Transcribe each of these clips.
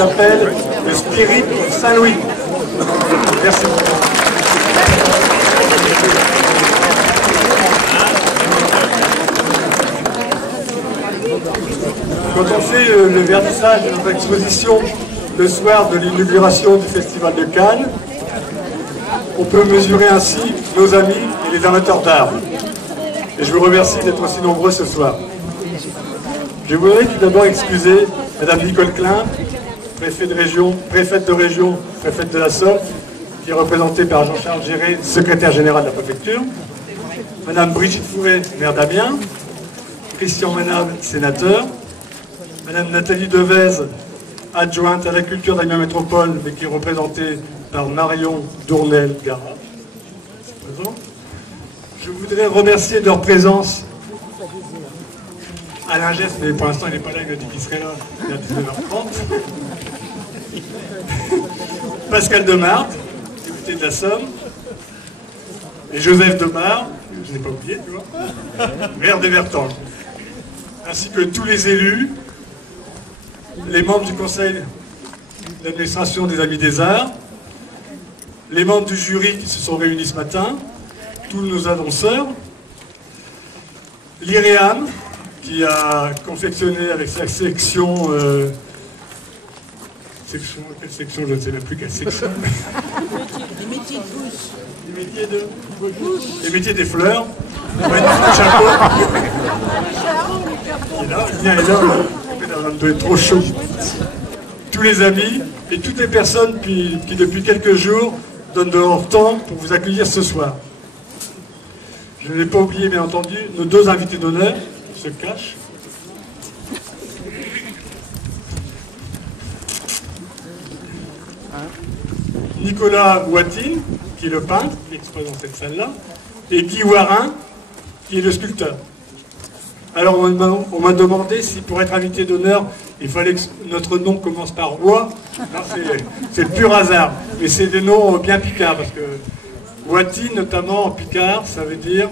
s'appelle le Spirit of Saint-Louis. Merci. Quand on fait le vernissage de notre exposition le soir de l'inauguration du Festival de Cannes, on peut mesurer ainsi nos amis et les amateurs d'art. Et je vous remercie d'être aussi nombreux ce soir. Je voudrais tout d'abord excuser Madame Nicole Klein, préfète de région, préfète de la Somme, qui est représentée par Jean-Charles Géré, secrétaire général de la préfecture, Madame Brigitte Fouret, maire d'Amiens, Christian Menable, sénateur, Madame Nathalie Devez, adjointe à la culture d'Amiens Métropole, mais qui est représentée par Marion Dournel-Gara. Je voudrais remercier de leur présence Alain Geste, mais pour l'instant il n'est pas là, il a dit qu'il serait là à 19h30. Pascal Demarthe, député de la Somme, et Joseph Demar, je n'ai pas oublié, tu vois, maire d'Évertange, ainsi que tous les élus, les membres du conseil d'administration des Amis des Arts, les membres du jury qui se sont réunis ce matin, tous nos annonceurs, l'IREAM, qui a confectionné avec sa section, quelle section, je ne sais même plus quelle section. Les métiers de bouche. Les métiers des fleurs. Magnifique chapeau. Et là, il vient et là, on doit être trop chaud. Tous les amis et toutes les personnes qui depuis quelques jours donnent de leur temps pour vous accueillir ce soir. Je n'ai pas oublié, bien entendu, nos deux invités d'honneur qui se cachent. Nicolas Boitine, qui est le peintre, qui expose dans cette salle-là, et Guy Warin, qui est le sculpteur. Alors on m'a demandé si pour être invité d'honneur, il fallait que notre nom commence par Bois. C'est le pur hasard, mais c'est des noms bien picards, parce que Boitine, notamment en picard, ça veut dire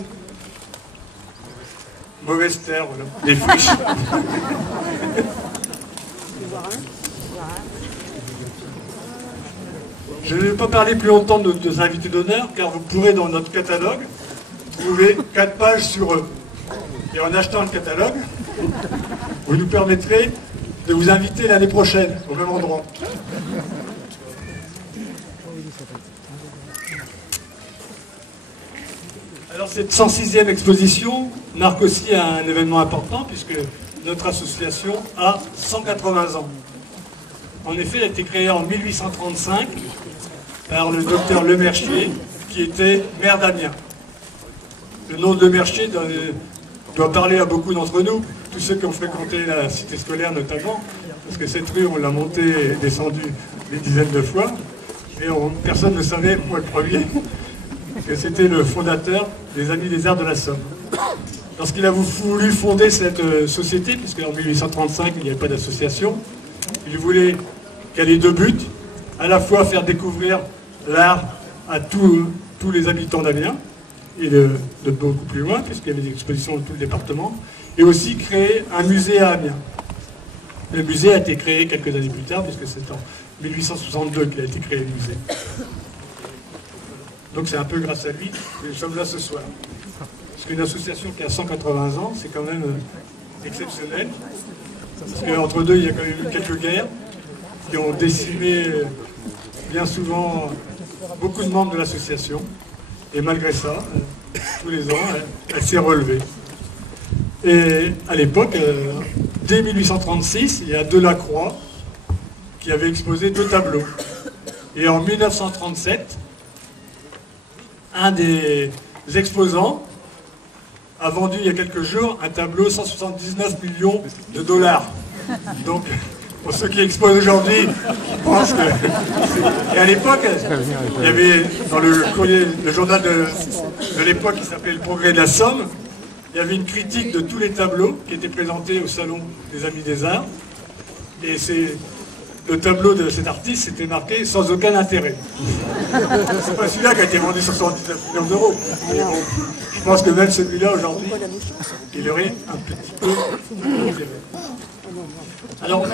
mauvaise terre, voilà, des friches. Je ne vais pas parler plus longtemps de nos invités d'honneur, car vous pourrez dans notre catalogue trouver 4 pages sur eux. Et en achetant le catalogue, vous nous permettrez de vous inviter l'année prochaine, au même endroit. Alors cette 106e exposition marque aussi un événement important, puisque notre association a 180 ans. En effet, elle a été créée en 1835 par le docteur Lemercier, qui était maire d'Amiens. Le nom de Lemercier doit parler à beaucoup d'entre nous, tous ceux qui ont fréquenté la cité scolaire notamment, parce que cette rue, on l'a montée et descendue des dizaines de fois, et personne ne savait, moi le premier, que c'était le fondateur des Amis des Arts de la Somme. Lorsqu'il a voulu fonder cette société, puisque en 1835, il n'y avait pas d'association, il voulait qu'elle ait 2 buts, à la fois faire découvrir l'art à tous les habitants d'Amiens, et de beaucoup plus loin, puisqu'il y avait des expositions dans tout le département, et aussi créer un musée à Amiens. Le musée a été créé quelques années plus tard, puisque c'est en 1862 qu'il a été créé le musée. Donc c'est un peu grâce à lui que nous sommes là ce soir. Parce qu'une association qui a 180 ans, c'est quand même exceptionnel. Parce qu'entre deux, il y a quand même eu quelques guerres qui ont décimé bien souvent beaucoup de membres de l'association. Et malgré ça, tous les ans, elle s'est relevée. Et à l'époque, dès 1836, il y a Delacroix qui avait exposé 2 tableaux. Et en 1937, un des exposants a vendu il y a quelques jours un tableau 179 millions de $. Donc, pour ceux qui exposent aujourd'hui, je pense que... Et à l'époque, il y avait dans le courrier, le journal de l'époque qui s'appelait Le Progrès de la Somme, il y avait une critique de tous les tableaux qui étaient présentés au Salon des Amis des Arts. Et le tableau de cet artiste, c'était marqué « sans aucun intérêt ». C'est pas celui-là qui a été vendu sur 119 millions d'euros. Je pense que même celui-là, aujourd'hui, il aurait un petit peu d'intérêt. Alors,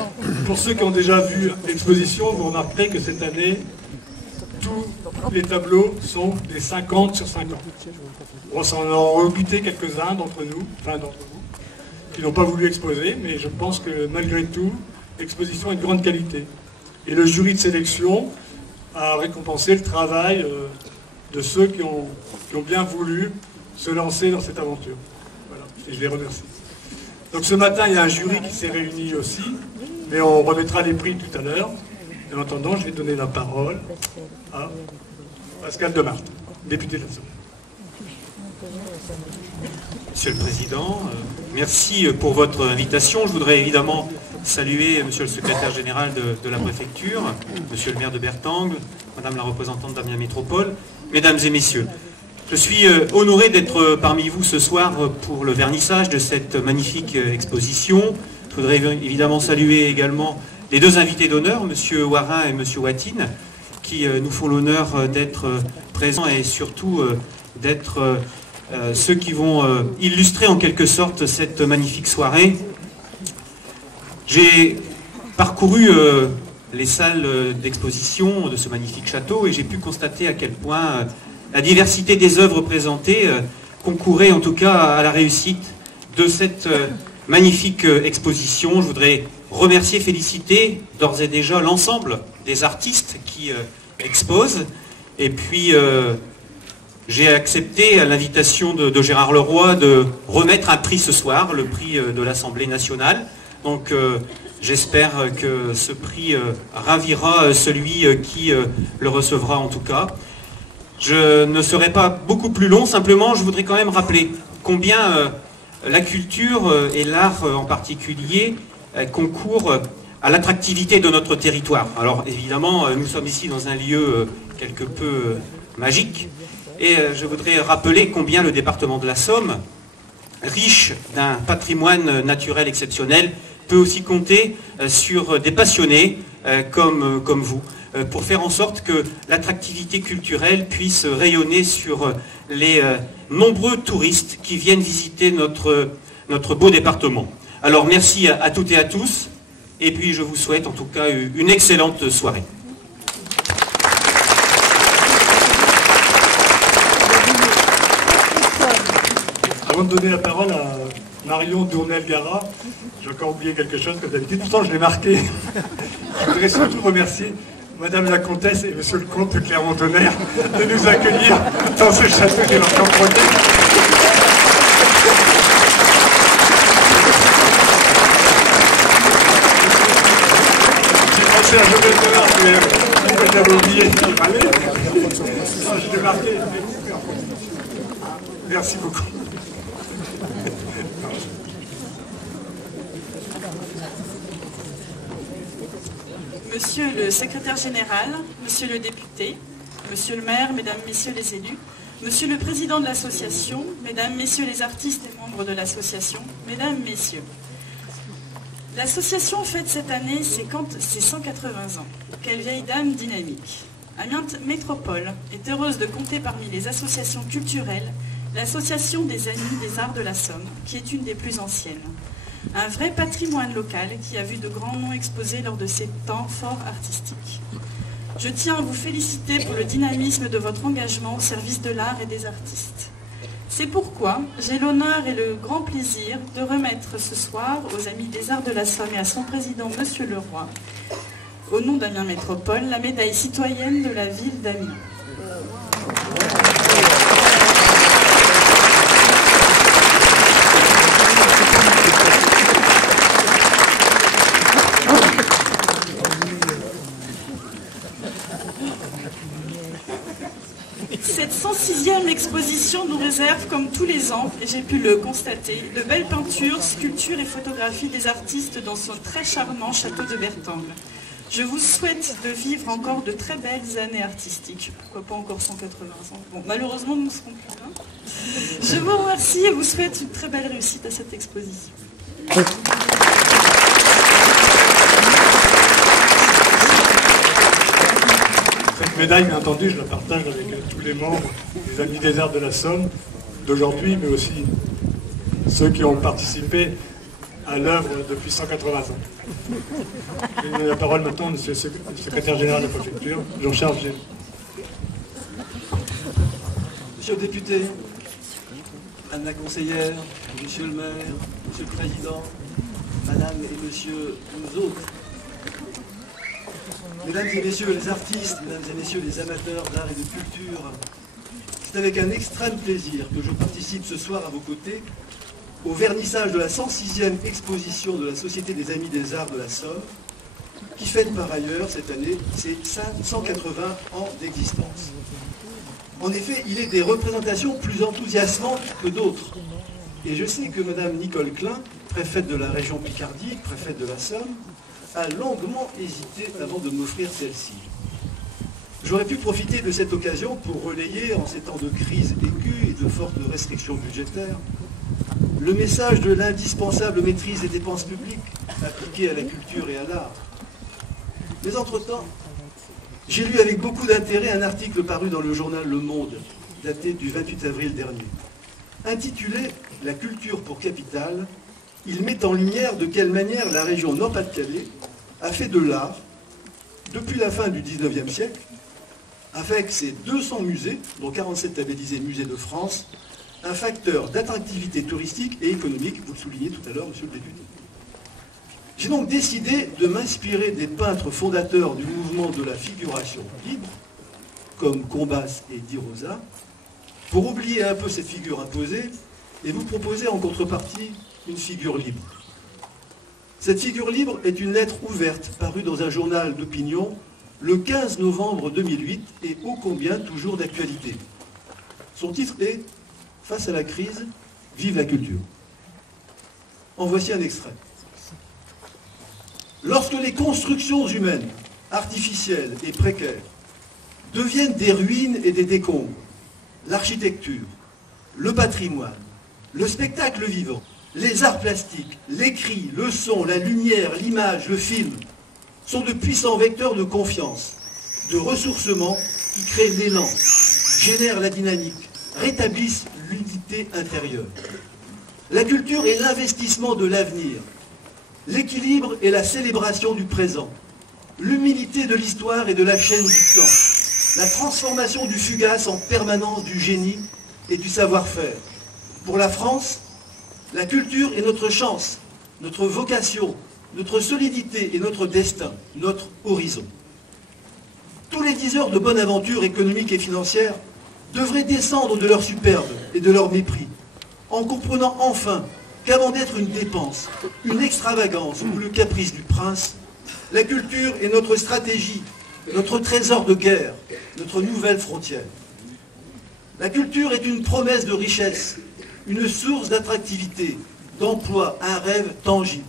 pour ceux qui ont déjà vu l'exposition, vous remarquerez que cette année, tous les tableaux sont des 50 sur 50. Bon, ça en a rebuté quelques-uns d'entre nous, qui n'ont pas voulu exposer, mais je pense que malgré tout, l'exposition est de grande qualité. Et le jury de sélection a récompensé le travail de ceux qui ont bien voulu se lancer dans cette aventure. Voilà, et je les remercie. Donc ce matin, il y a un jury qui s'est réuni aussi, mais on remettra les prix tout à l'heure. En attendant, je vais donner la parole à Pascal Demarthe, député de la Somme. Monsieur le Président, merci pour votre invitation. Je voudrais évidemment saluer Monsieur le Secrétaire Général de la Préfecture, Monsieur le maire de Bertangles, Madame la représentante d'Amiens Métropole, Mesdames et Messieurs. Je suis honoré d'être parmi vous ce soir pour le vernissage de cette magnifique exposition. Je voudrais évidemment saluer également les deux invités d'honneur, Monsieur Warin et Monsieur Watine, qui nous font l'honneur d'être présents et surtout d'être ceux qui vont illustrer en quelque sorte cette magnifique soirée. J'ai parcouru les salles d'exposition de ce magnifique château et j'ai pu constater à quel point la diversité des œuvres présentées concourait en tout cas à la réussite de cette magnifique exposition. Je voudrais remercier, féliciter d'ores et déjà l'ensemble des artistes qui exposent. Et puis j'ai accepté à l'invitation de Gérard Leroy de remettre un prix ce soir, le prix de l'Assemblée nationale. Donc j'espère que ce prix ravira celui qui le recevra en tout cas. Je ne serai pas beaucoup plus long, simplement je voudrais quand même rappeler combien la culture et l'art en particulier concourent à l'attractivité de notre territoire. Alors évidemment, nous sommes ici dans un lieu quelque peu magique et je voudrais rappeler combien le département de la Somme, riche d'un patrimoine naturel exceptionnel, peut aussi compter sur des passionnés comme vous, pour faire en sorte que l'attractivité culturelle puisse rayonner sur les nombreux touristes qui viennent visiter notre beau département. Alors merci à toutes et à tous, et puis je vous souhaite en tout cas une excellente soirée. Avant de donner la parole à Marion Dournel-Gara, j'ai encore oublié quelque chose comme d'habitude, pourtant je l'ai marqué. Je voudrais surtout remercier Madame la Comtesse et Monsieur le Comte de Clermont-Tonnerre de nous accueillir dans ce château de l'Enfant-Proté. J'ai pensé à Joseph Bernard, mais j'avais oublié qu'il fallait. Je l'ai marqué. Merci beaucoup. Monsieur le secrétaire général, monsieur le député, monsieur le maire, mesdames, messieurs les élus, monsieur le président de l'association, mesdames, messieurs les artistes et membres de l'association, mesdames, messieurs. L'association fête cette année ses 180 ans. Quelle vieille dame dynamique. Amiens Métropole est heureuse de compter parmi les associations culturelles l'association des Amis des Arts de la Somme, qui est une des plus anciennes. Un vrai patrimoine local qui a vu de grands noms exposés lors de ces temps forts artistiques. Je tiens à vous féliciter pour le dynamisme de votre engagement au service de l'art et des artistes. C'est pourquoi j'ai l'honneur et le grand plaisir de remettre ce soir aux Amis des Arts de la Somme et à son président, Monsieur Leroy, au nom d'Amiens Métropole, la médaille citoyenne de la ville d'Amiens. Cette 106e exposition nous réserve, comme tous les ans, et j'ai pu le constater, de belles peintures, sculptures et photographies des artistes dans ce très charmant château de Bertangles. Je vous souhaite de vivre encore de très belles années artistiques. Pourquoi pas encore 180 ans. Bon, malheureusement, nous ne serons plus là. Je vous remercie et vous souhaite une très belle réussite à cette exposition. Cette médaille, bien entendu, je la partage avec tous les membres des Amis des Arts de la Somme d'aujourd'hui, mais aussi ceux qui ont participé à l'œuvre depuis 180 ans. Je donne la parole maintenant à M. le secrétaire général de la préfecture, Jean-Charles Gély. Monsieur le député, Madame la conseillère, Monsieur le maire, Monsieur le président, Madame et Monsieur nous autres, Mesdames et Messieurs les artistes, Mesdames et Messieurs les amateurs d'art et de culture, c'est avec un extrême plaisir que je participe ce soir à vos côtés au vernissage de la 106e exposition de la Société des Amis des Arts de la Somme, qui fête par ailleurs cette année ses 180 ans d'existence. En effet, il est des représentations plus enthousiasmantes que d'autres. Et je sais que Madame Nicole Klein, préfète de la région Picardie, préfète de la Somme, a longuement hésité avant de m'offrir celle-ci. J'aurais pu profiter de cette occasion pour relayer, en ces temps de crise aiguë et de fortes restrictions budgétaires, le message de l'indispensable maîtrise des dépenses publiques appliquées à la culture et à l'art. Mais entre-temps, j'ai lu avec beaucoup d'intérêt un article paru dans le journal Le Monde, daté du 28 avril dernier. Intitulé « La culture pour capitale », il met en lumière de quelle manière la région Nord-Pas-de-Calais a fait de l'art, depuis la fin du XIXe siècle, avec ses 200 musées, dont 47 labellisés musées de France, un facteur d'attractivité touristique et économique, vous le soulignez tout à l'heure, monsieur le député. J'ai donc décidé de m'inspirer des peintres fondateurs du mouvement de la figuration libre, comme Combas et Di Rosa, pour oublier un peu cette figure imposée et vous proposer en contrepartie une figure libre. Cette figure libre est une lettre ouverte parue dans un journal d'opinion le 15 novembre 2008 et ô combien toujours d'actualité. Son titre est « Face à la crise, vive la culture ». En voici un extrait. Lorsque les constructions humaines, artificielles et précaires, deviennent des ruines et des décombres, l'architecture, le patrimoine, le spectacle vivant, les arts plastiques, l'écrit, le son, la lumière, l'image, le film, sont de puissants vecteurs de confiance, de ressourcement qui créent l'élan, génèrent la dynamique, rétablissent l'unité intérieure. La culture est l'investissement de l'avenir. L'équilibre est la célébration du présent, l'humilité de l'histoire et de la chaîne du temps, la transformation du fugace en permanence du génie et du savoir-faire. Pour la France, la culture est notre chance, notre vocation, notre solidité et notre destin, notre horizon. Tous les diseurs de bonne aventure économique et financière devraient descendre de leur superbe et de leur mépris, en comprenant enfin qu'avant d'être une dépense, une extravagance ou le caprice du prince, la culture est notre stratégie, notre trésor de guerre, notre nouvelle frontière. La culture est une promesse de richesse, une source d'attractivité, d'emploi, un rêve tangible.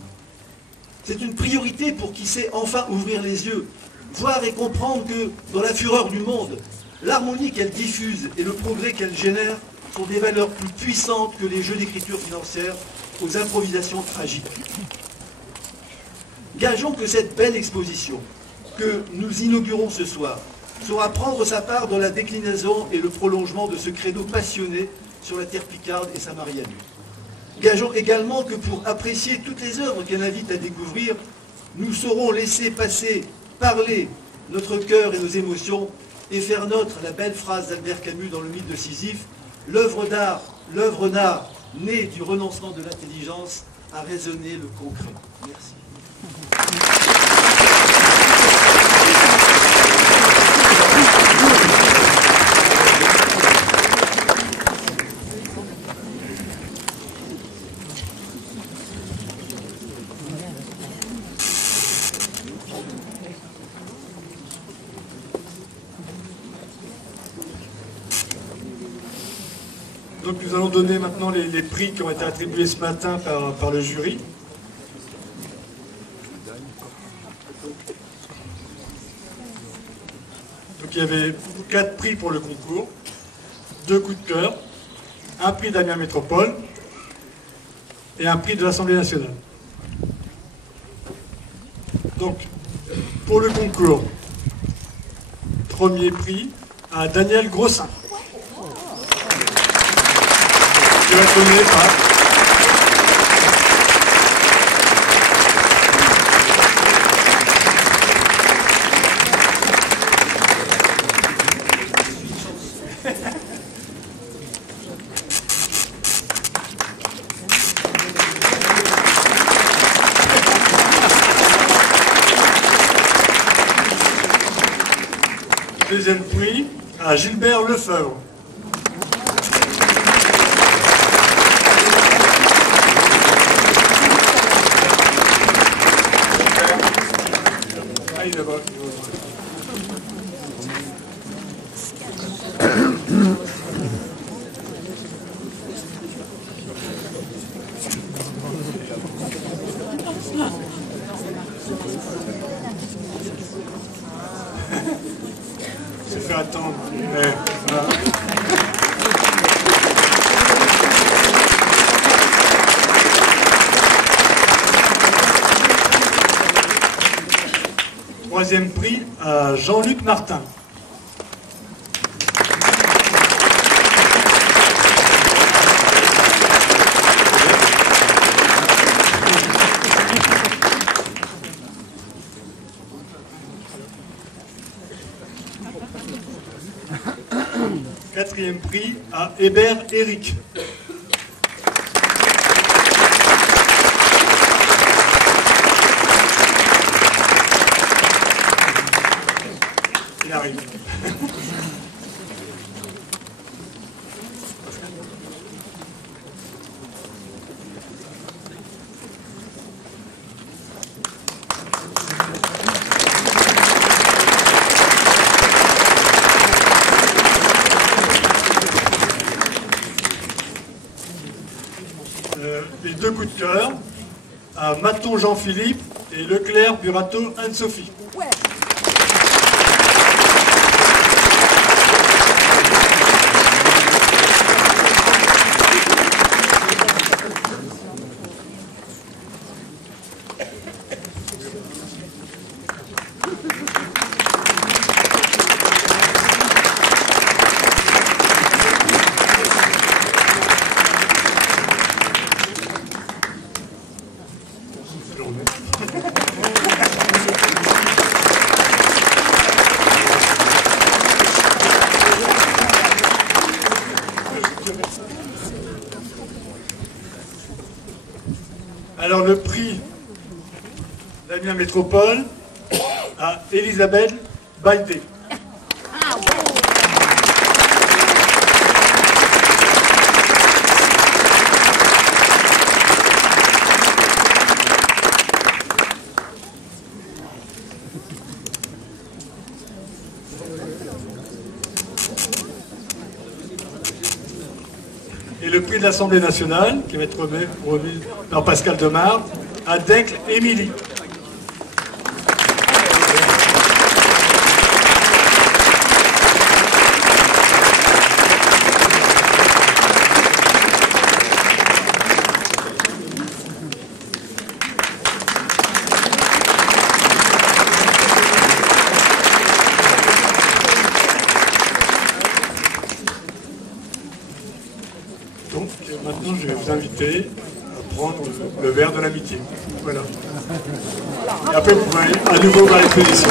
C'est une priorité pour qui sait enfin ouvrir les yeux, voir et comprendre que, dans la fureur du monde, l'harmonie qu'elle diffuse et le progrès qu'elle génère sont des valeurs plus puissantes que les jeux d'écriture financière aux improvisations tragiques. Gageons que cette belle exposition que nous inaugurons ce soir saura prendre sa part dans la déclinaison et le prolongement de ce credo passionné sur la terre picarde et sa Marianne. Gageons également que pour apprécier toutes les œuvres qu'elle invite à découvrir, nous saurons laisser passer, parler notre cœur et nos émotions et faire nôtre la belle phrase d'Albert Camus dans le mythe de Sisyphe: l'œuvre d'art, née du renoncement de l'intelligence, a raisonné le concret. Merci. Donc nous allons donner maintenant les prix qui ont été attribués ce matin par le jury. Donc il y avait 4 prix pour le concours, 2 coups de cœur, un prix d'Amiens Métropole et un prix de l'Assemblée nationale. Donc pour le concours, premier prix à Daniel Grossin. Je la connais pas. Deuxième prix à Gilbert Lefebvre. Ah, il est là-bas. C'est fait attendre. Mais, voilà. Troisième prix à Jean-Luc Martin. Quatrième prix à Hébert Éric. Il arrive. Les deux coups de cœur à Maton Jean-Philippe et Leclerc Burato Anne-Sophie. Ouais. Alors le prix d'Amiens Métropole à Elisabeth Baïdé. Et le prix de l'Assemblée nationale, qui va être remis par Pascal Demar, à Decles Émilie. Donc maintenant je vais vous inviter à prendre le verre de l'amitié. Voilà. Et après vous pouvez à nouveau voir l'exposition.